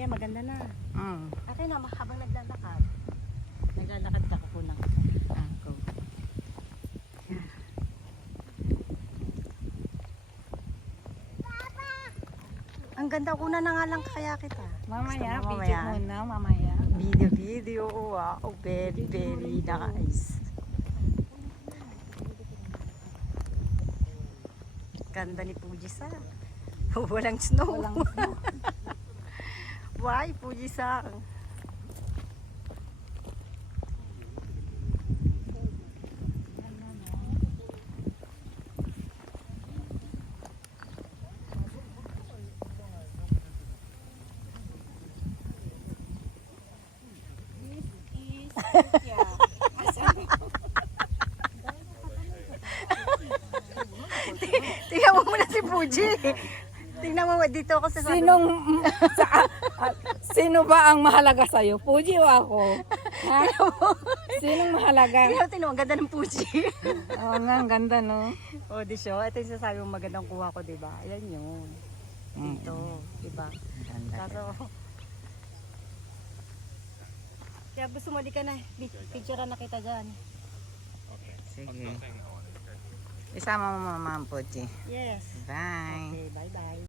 Ayan, maganda na. Akin na, habang naglalakad. Naglalakad ka, kukunan ko. Go. Ang ganda, una na nga lang kaya kita. Mamaya, Gusto mo video mamaya? muna, mamaya. Video. Wow, very nice. Ganda ni Fuji-san. Walang snow. Walang snow. Why, Fuji-san? Tingnan mo muna si Fuji. Tingnan mo dito ako sa Sino ba ang mahalaga sa'yo? Fuji o ako? Ha? Sinong mahalaga? Tingnan mo, ang ganda ng Fuji. Oo nga, ang ganda no. O, di siya. Ito yung sasabi mong magandang kuha ko, diba? Ayan yun. Dito, diba? Kaso, kaya gusto mo, di ka na, picture na kita dyan. Sige. Isama mo mama ang Fuji. Yes. Bye. Okay, bye-bye.